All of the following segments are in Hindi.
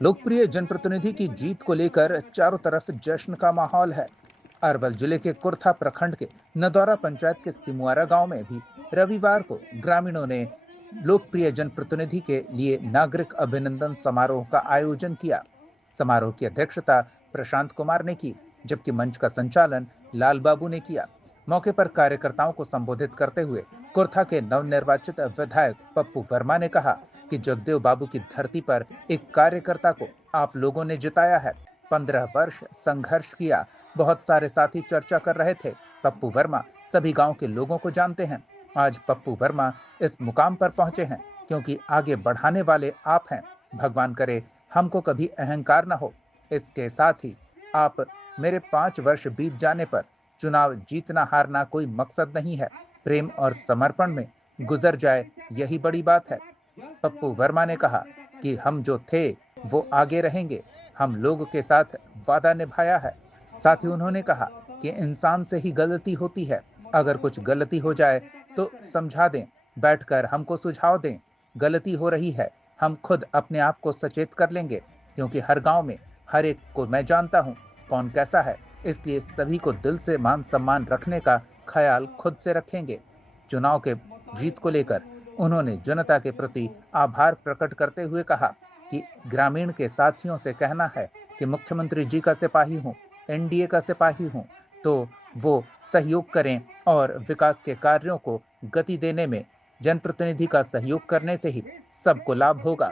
लोकप्रिय जनप्रतिनिधि की जीत को लेकर चारों तरफ जश्न का माहौल है। अरवल जिले के कुर्था प्रखंड के नदौरा पंचायत के सिमुआरा गांव में भी रविवार को ग्रामीणों ने लोकप्रिय जनप्रतिनिधि के लिए नागरिक अभिनंदन समारोह का आयोजन किया। समारोह की अध्यक्षता प्रशांत कुमार ने की, जबकि मंच का संचालन लाल बाबू ने किया। मौके पर कार्यकर्ताओं को संबोधित करते हुए कुर्था के नवनिर्वाचित विधायक पप्पू वर्मा ने कहा कि जगदेव बाबू की धरती पर एक कार्यकर्ता को आप लोगों ने जिताया है। 15 वर्ष संघर्ष किया। बहुत सारे साथी चर्चा कर रहे थे। पप्पू वर्मा सभी गांव के लोगों को जानते हैं। आज पप्पू वर्मा इस मुकाम पर पहुंचे हैं क्योंकि आगे बढ़ाने वाले आप हैं। भगवान करे हमको कभी अहंकार न हो। इसके साथ ही आप मेरे 5 वर्ष बीत जाने पर चुनाव जीतना हारना कोई मकसद नहीं है। प्रेम और समर्पण में गुजर जाए, यही बड़ी बात है। पप्पू वर्मा ने कहा कि हम जो थे वो आगे रहेंगे। हम लोगों के साथ वादा निभाया है। साथ ही उन्होंने कहा कि इंसान से ही गलती होती है। अगर कुछ गलती हो जाए तो समझा दें, बैठकर हमको सुझाव दें। गलती हो रही है, हम खुद अपने आप को सचेत कर लेंगे, क्योंकि हर गांव में हर एक को मैं जानता हूं कौन कैसा है। इसलिए सभी को दिल से मान सम्मान रखने का ख्याल खुद से रखेंगे। चुनाव के जीत को लेकर उन्होंने जनता के प्रति आभार प्रकट करते हुए कहा कि ग्रामीण के साथियों से कहना है कि मुख्यमंत्री जी का सिपाही हूं, एनडीए का सिपाही हूं, तो वो सहयोग करें और विकास के कार्यों को गति देने में जनप्रतिनिधि का सहयोग करने से ही सबको लाभ होगा।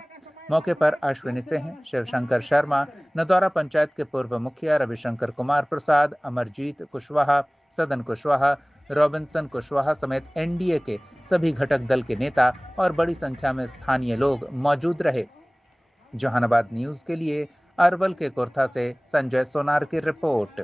मौके पर अश्विनी सिंह, शिवशंकर शर्मा, नदौरा पंचायत के पूर्व मुखिया रविशंकर कुमार प्रसाद, अमरजीत कुशवाहा, सदन कुशवाहा, रॉबिन्सन कुशवाहा समेत एनडीए के सभी घटक दल के नेता और बड़ी संख्या में स्थानीय लोग मौजूद रहे। जहानाबाद न्यूज के लिए अरवल के कुर्था से संजय सोनार की रिपोर्ट।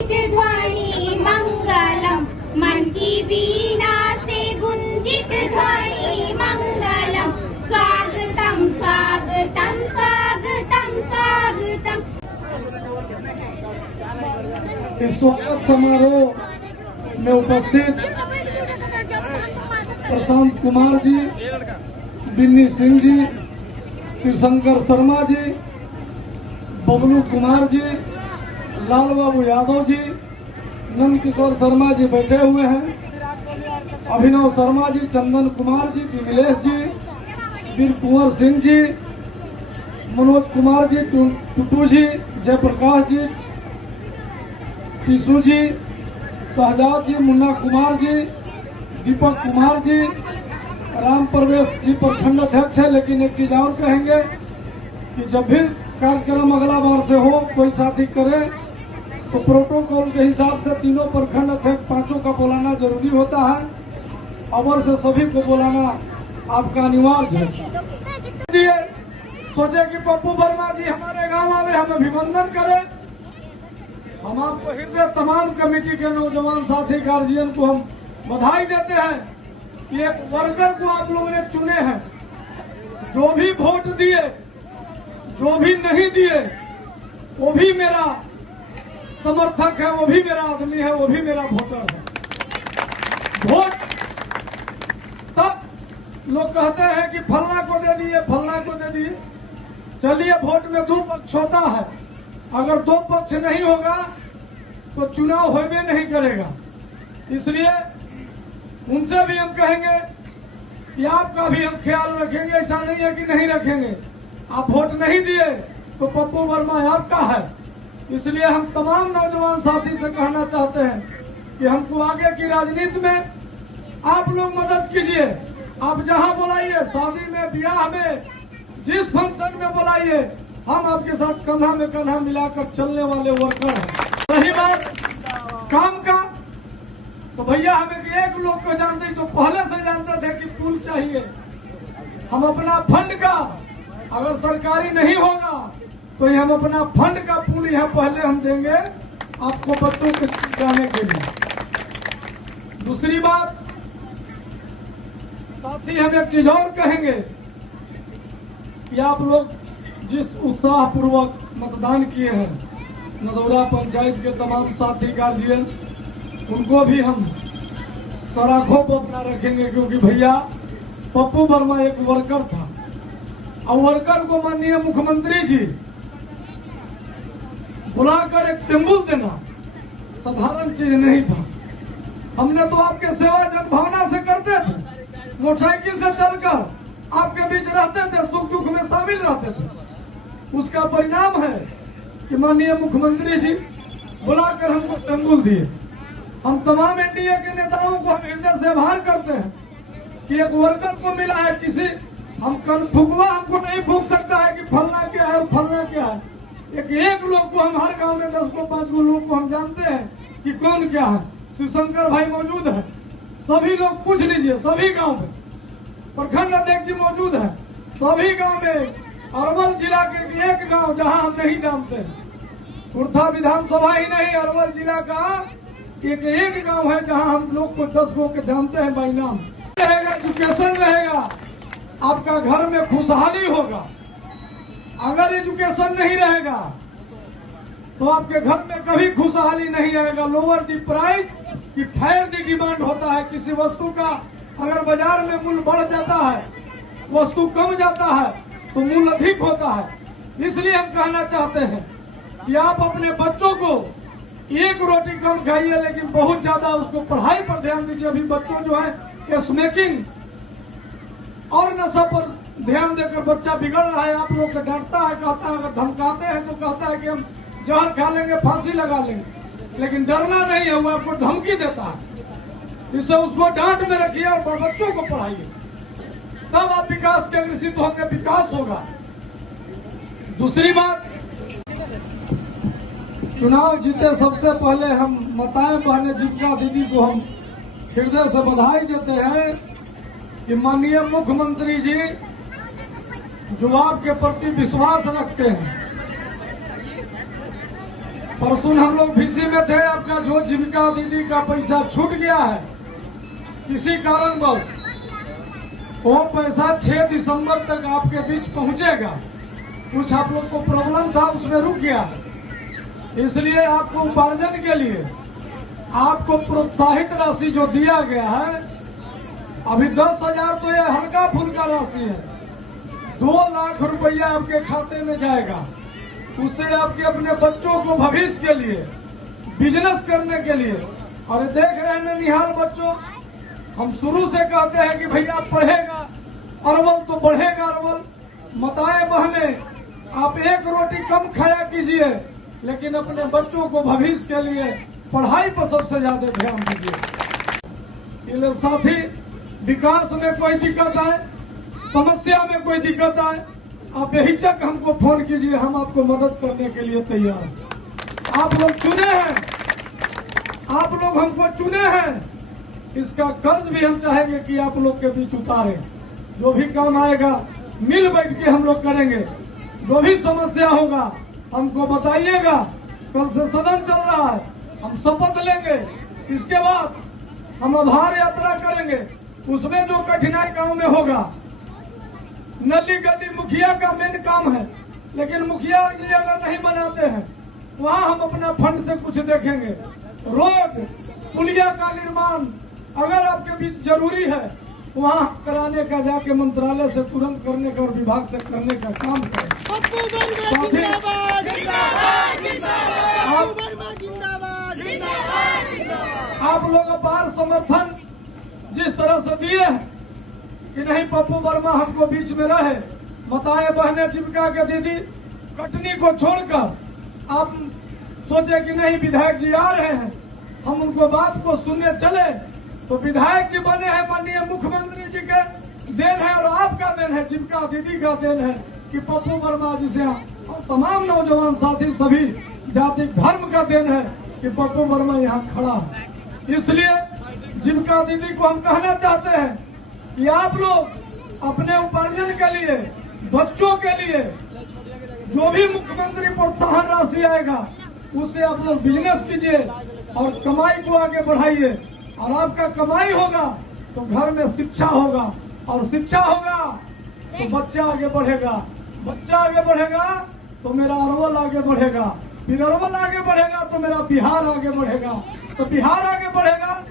ध्वनि मंगलम, मन की वीणा से गुंजित ध्वनि मंगलम, स्वागतम स्वागतम स्वागतम स्वागतम। इस स्वागत समारोह में उपस्थित प्रशांत कुमार जी, बिन्नी सिंह जी, शिवशंकर शर्मा जी, बबलू कुमार जी, लाल बाबू यादव जी, नंद किशोर शर्मा जी बैठे हुए हैं, अभिनव शर्मा जी, चंदन कुमार जी, विमलेश जी, वीर कुंवर सिंह जी, मनोज कुमार जी, टुटू जी, जयप्रकाश जी, टीसू जी, शहजाद जी, मुन्ना कुमार जी, दीपक कुमार जी, राम प्रवेश जी प्रखंड अध्यक्ष है। लेकिन एक चीज और कहेंगे कि जब भी कार्यक्रम अगला बार से हो, कोई साथी करे तो प्रोटोकॉल के हिसाब से तीनों प्रखंड अध्यक्ष 5 का बुलाना जरूरी होता है। अवर से सभी को बुलाना आपका अनिवार्य है। सोचे कि पप्पू वर्मा जी हमारे गांव आवे, हम अभिनंदन करें। हम आपको हृदय तमाम कमेटी के नौजवान साथी गार्जियन को हम बधाई देते हैं कि एक वर्कर को आप लोगों ने चुने हैं। जो भी वोट दिए, जो भी नहीं दिए, वो भी मेरा समर्थक है, वो भी मेरा आदमी है, वो भी मेरा वोटर है। वोट तब लोग कहते हैं कि फलना को दे दिए, फलना को दे दिए। चलिए, वोट में 2 पक्ष होता है। अगर 2 पक्ष नहीं होगा तो चुनाव होने नहीं करेगा। इसलिए उनसे भी हम कहेंगे कि आपका भी हम ख्याल रखेंगे। ऐसा नहीं है कि नहीं रखेंगे। आप वोट नहीं दिए तो पप्पू वर्मा आपका है। इसलिए हम तमाम नौजवान साथी से कहना चाहते हैं कि हमको आगे की राजनीति में आप लोग मदद कीजिए। आप जहां बुलाइए, शादी में, ब्याह में, जिस फंक्शन में बुलाइए, हम आपके साथ कंधा में कंधा मिलाकर चलने वाले वर्कर हैं। रही बात काम का, तो भैया हमें एक लोग को जानते तो पहले से जानते थे कि पुल चाहिए। हम अपना फंड का, अगर सरकारी नहीं होगा तो हम अपना फंड का पुल यहाँ पहले हम देंगे आपको बच्चों को जाने के लिए। दूसरी बात, साथ ही हम एक चीज और कहेंगे कि आप लोग जिस उत्साह पूर्वक मतदान किए हैं, नदौरा पंचायत के तमाम साथी गार्जियन, उनको भी हम सराखों पर अपना रखेंगे। क्योंकि भैया पप्पू वर्मा एक वर्कर था, और वर्कर को माननीय मुख्यमंत्री जी बुलाकर एक सिंबल देना साधारण चीज नहीं था। हमने तो आपके सेवा जनभावना से करते थे, मोटरसाइकिल से चलकर आपके बीच रहते थे, सुख दुख में शामिल रहते थे। उसका परिणाम है कि माननीय मुख्यमंत्री जी बुलाकर हमको सिंबल दिए। हम तमाम एनडीए के नेताओं को हम हृदय से आभार करते हैं कि एक वर्कर को मिला है। किसी हम फुकवा हमको नहीं फूक सकता है कि फलना क्या है और फलना क्या है। एक लोग को हम हर गांव में 10 को 5 को लोग को हम जानते हैं कि कौन क्या है। शिवशंकर भाई मौजूद है, सभी लोग पूछ लीजिए, सभी गांव में प्रखंड अध्यक्ष जी मौजूद है, सभी गांव में। अरवल जिला के एक गांव जहां हम नहीं जानते, कुर्था विधानसभा ही नहीं, अरवल जिला का एक गांव है जहां हम लोग को 10 को के जानते हैं बाई नाम। रहेगा एजुकेशन रहेगा, आपका घर में खुशहाली होगा। अगर एजुकेशन नहीं रहेगा तो आपके घर में कभी खुशहाली नहीं आएगा। लोअर दी प्राइस की फायर दी डिमांड होता है। किसी वस्तु का अगर बाजार में मूल्य बढ़ जाता है, वस्तु कम जाता है तो मूल्य अधिक होता है। इसलिए हम कहना चाहते हैं कि आप अपने बच्चों को एक रोटी कम खाइए, लेकिन बहुत ज्यादा उसको पढ़ाई पर ध्यान दीजिए। अभी बच्चों जो है स्मोकिंग और नशा पर ध्यान देकर बच्चा बिगड़ रहा है। आप लोग को डांटता है, कहता है, अगर धमकाते हैं तो कहता है कि हम जहर खा लेंगे, फांसी लगा लेंगे, लेकिन डरना नहीं है, वो आपको धमकी देता है। इससे उसको डांट में रखिए और बच्चों को पढ़ाइए, तब आप विकास के अग्रसित होकर विकास होगा। दूसरी बात, चुनाव जीते सबसे पहले हम माताएं बहनें जीविका दीदी को हम हृदय से बधाई देते हैं कि माननीय मुख्यमंत्री जी जो आपके प्रति विश्वास रखते हैं। परसों हम लोग भीसी में थे, आपका जो जीविका दीदी का पैसा छूट गया है किसी कारणवश, वो पैसा 6 दिसंबर तक आपके बीच पहुंचेगा। कुछ आप लोग को प्रॉब्लम था, उसमें रुक गया, इसलिए आपको उपार्जन के लिए आपको प्रोत्साहित राशि जो दिया गया है, अभी 10,000 तो ये हल्का फुल्का राशि है, 2 लाख रुपया आपके खाते में जाएगा। उससे आपके अपने बच्चों को भविष्य के लिए, बिजनेस करने के लिए। और देख रहे हैं निहाल बच्चों, हम शुरू से कहते हैं कि भैया पढ़ेगा अरवल तो बढ़ेगा अरवल। माताएं बहनें, आप एक रोटी कम खाया कीजिए, लेकिन अपने बच्चों को भविष्य के लिए पढ़ाई पर सबसे ज्यादा ध्यान दीजिए। साथी, विकास में कोई दिक्कत आए, समस्या में कोई दिक्कत आए, आप बेहिचक हमको फोन कीजिए, हम आपको मदद करने के लिए तैयार हैं। आप लोग चुने हैं, आप लोग हमको चुने हैं, इसका कर्ज भी हम चाहेंगे कि आप लोग के बीच उतारें। जो भी काम आएगा मिल बैठ के हम लोग करेंगे। जो भी समस्या होगा हमको बताइएगा। कल से सदन चल रहा है, हम शपथ लेंगे, इसके बाद हम आभार यात्रा करेंगे। उसमें जो कठिनाई गांव में होगा, नली गली मुखिया का मेन काम है, लेकिन मुखिया जी अगर नहीं बनाते हैं, वहां हम अपना फंड से कुछ देखेंगे। रोड पुलिया का निर्माण अगर आपके बीच जरूरी है, वहां कराने का जाके मंत्रालय से तुरंत करने का और विभाग से करने का काम करें। आप लोग अपार समर्थन जिस तरह से दिए हैं कि नहीं पप्पू वर्मा हमको बीच में रहे, माताएं बहनें जीविका के दीदी कटनी को छोड़कर आप सोचे कि नहीं विधायक जी आ रहे हैं, हम उनको बात को सुनने चले, तो विधायक जी बने हैं माननीय मुख्यमंत्री जी के देन है और आपका देन है, जीविका दीदी का देन है कि पप्पू वर्मा जी से और तमाम नौजवान साथी सभी जाति धर्म का देन है कि पप्पू वर्मा यहाँ खड़ा है। इसलिए जीविका दीदी को हम कहना चाहते हैं कि आप लोग अपने उपार्जन के लिए, बच्चों के लिए जो भी मुख्यमंत्री प्रोत्साहन राशि आएगा उससे आप लोग बिजनेस कीजिए और कमाई को आगे बढ़ाइए। और आपका कमाई होगा तो घर में शिक्षा होगा, और शिक्षा होगा तो बच्चा आगे बढ़ेगा, बच्चा आगे बढ़ेगा तो मेरा अरवल आगे बढ़ेगा, फिर अरवल आगे बढ़ेगा तो मेरा बिहार आगे बढ़ेगा, तो बिहार आगे बढ़ेगा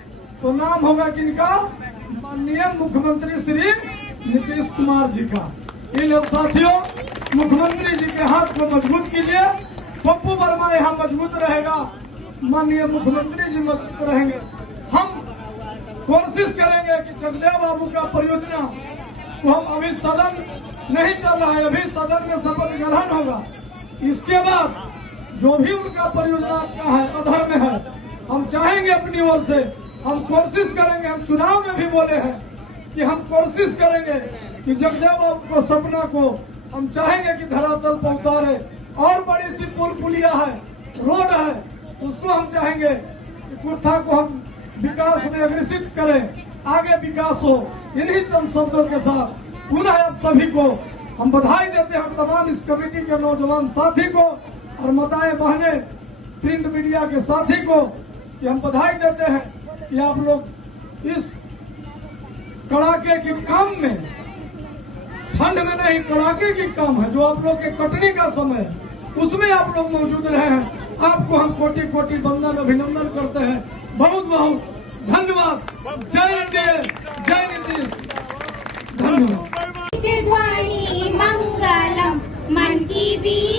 तो नाम होगा किनका? माननीय मुख्यमंत्री श्री नीतीश कुमार जी का। इसलिए साथियों, मुख्यमंत्री जी के हाथ को मजबूत कीजिए। पप्पू वर्मा यहाँ मजबूत रहेगा, माननीय मुख्यमंत्री जी मजबूत रहेंगे। हम कोशिश करेंगे कि जगदेव बाबू का परियोजना को हम अभी सदन नहीं चल रहा है, अभी सदन में शपथ ग्रहण होगा। इसके बाद जो भी उनका परियोजना का है, अधर्म है, हम चाहेंगे अपनी ओर से हम कोशिश करेंगे। हम चुनाव में भी बोले हैं कि हम कोशिश करेंगे कि जगदेव बाबू को सपना को हम चाहेंगे कि धरातल पर उतारे। और बड़ी सी पुल पुलिया है, रोड है, उसको हम चाहेंगे कि कुर्था को हम विकास में अग्रसित करें, आगे विकास हो। इन्हीं चंद शब्दों के साथ पुनः आप सभी को हम बधाई देते हैं, तमाम इस कमेटी के नौजवान साथी को और माताएं बहनें प्रिंट मीडिया के साथी को कि हम बधाई देते हैं कि आप लोग इस कड़ाके की काम में, ठंड में नहीं, कड़ाके की काम है जो आप लोग के कटनी का समय है, उसमें आप लोग मौजूद रहे हैं। आपको हम कोटि कोटि वंदन अभिनंदन करते हैं। बहुत बहुत धन्यवाद। जय एनडीए, जय नीतीश, धन्यवाद। ध्वनि मंगलम मन की भी